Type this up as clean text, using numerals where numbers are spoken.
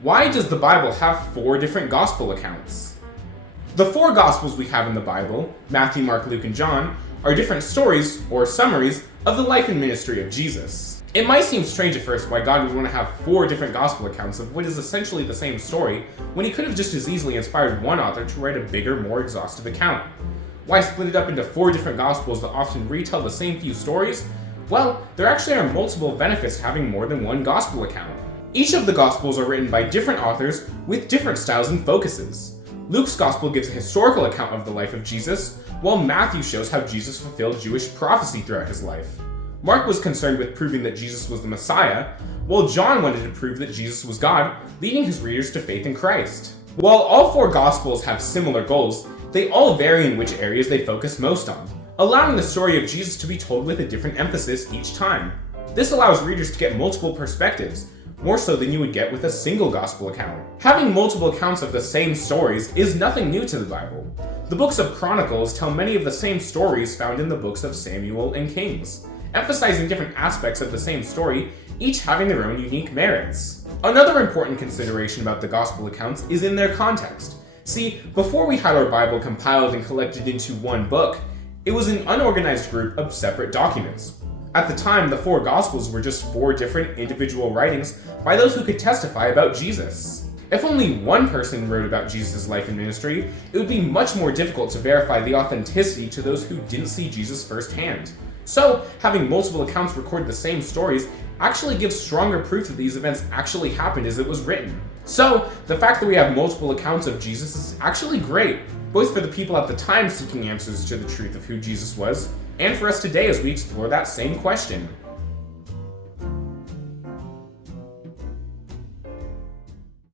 Why does the Bible have 4 different gospel accounts? The 4 gospels we have in the Bible, Matthew, Mark, Luke, and John, are different stories, or summaries, of the life and ministry of Jesus. It might seem strange at first why God would want to have 4 different gospel accounts of what is essentially the same story, when he could have just as easily inspired one author to write a bigger, more exhaustive account. Why split it up into 4 different gospels that often retell the same few stories? Well, there actually are multiple benefits to having more than one gospel account. Each of the gospels are written by different authors with different styles and focuses. Luke's gospel gives a historical account of the life of Jesus, while Matthew shows how Jesus fulfilled Jewish prophecy throughout his life. Mark was concerned with proving that Jesus was the Messiah, while John wanted to prove that Jesus was God, leading his readers to faith in Christ. While all 4 gospels have similar goals, they all vary in which areas they focus most on, allowing the story of Jesus to be told with a different emphasis each time. This allows readers to get multiple perspectives, more so than you would get with a single gospel account. Having multiple accounts of the same stories is nothing new to the Bible. The books of Chronicles tell many of the same stories found in the books of Samuel and Kings, emphasizing different aspects of the same story, each having their own unique merits. Another important consideration about the gospel accounts is in their context. See, before we had our Bible compiled and collected into one book, it was an unorganized group of separate documents. At the time, the 4 Gospels were just 4 different individual writings by those who could testify about Jesus. If only one person wrote about Jesus' life and ministry, it would be much more difficult to verify the authenticity to those who didn't see Jesus firsthand. So, having multiple accounts record the same stories actually gives stronger proof that these events actually happened as it was written. So, the fact that we have multiple accounts of Jesus is actually great, both for the people at the time seeking answers to the truth of who Jesus was, and for us today as we explore that same question.